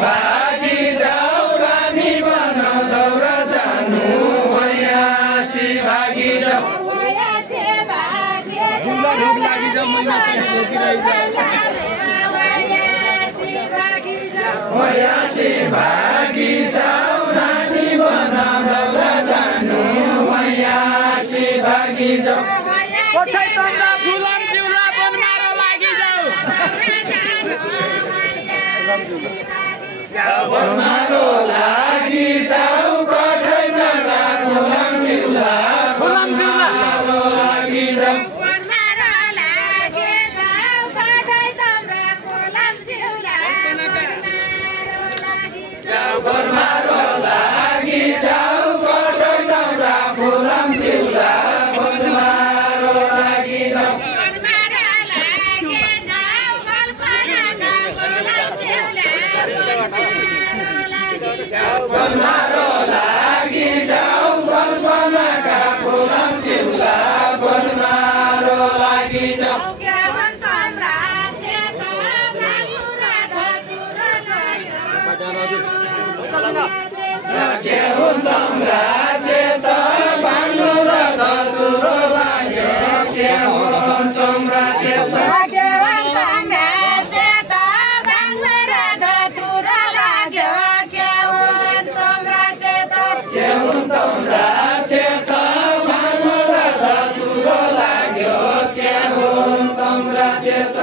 भागी जाऊ रानी बन दौरा जानु भयासी भागी जाऊ झुला रोग लागि जा महिना भयासी भागी जाऊ रानी बन दौरा जानु भयासी भागी जाऊ कोठै तम्रा फुलम जिउला बनमारो लागि जाऊ बनमारो लागि जाऊ कोठै तम्रा फुलम जिउला लागि जाऊ बनमारो लागि जाऊ कोठै तम्रा फुलम जिउला बनमारो लागि जाऊ बनमारो लागि जाऊ कल्पनाका फुलम जिउला बनमारो लागि जाऊ के हुन् तम्रा चेत भानु र धतुरो लाग्यो के हुन् तम्रा चेत के हुन् तम्रा चेत भानु र धतुरो लाग्यो के हुन् तम्रा चेत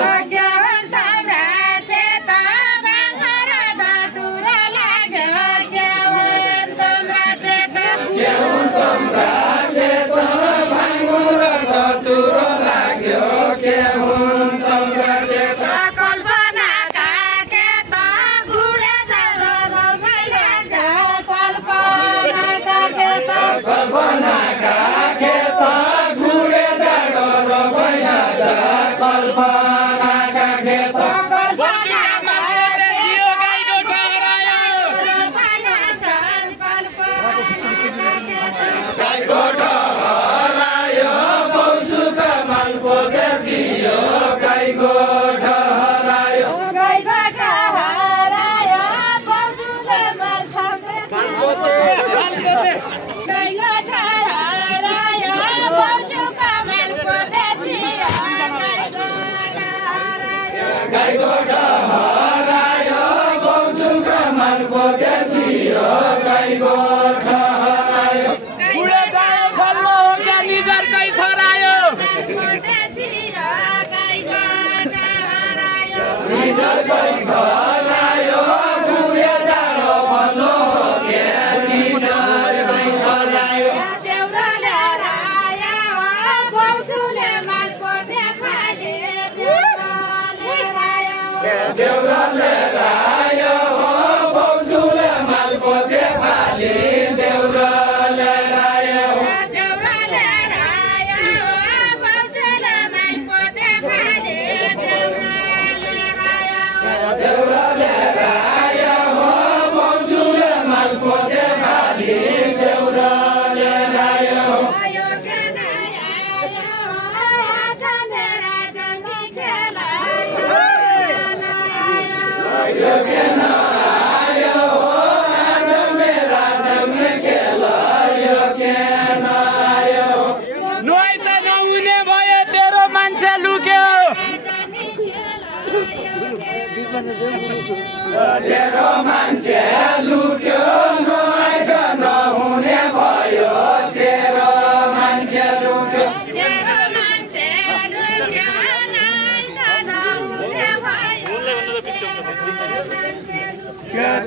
तेरो मान्छे लुक्यो नआइकन हुने भयो तेरो मान्छे लुक्यो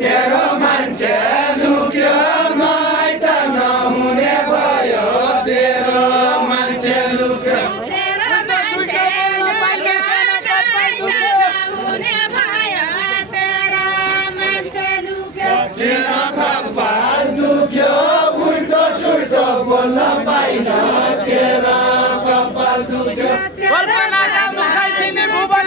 तेरो मान्छे लुक्यो नआइकन हुने भयो तेरो मान्छे लुक्यो बोल्न पाइन तेरो कपाल दुख्यो कल्पनाका मुखै तिमी भुवन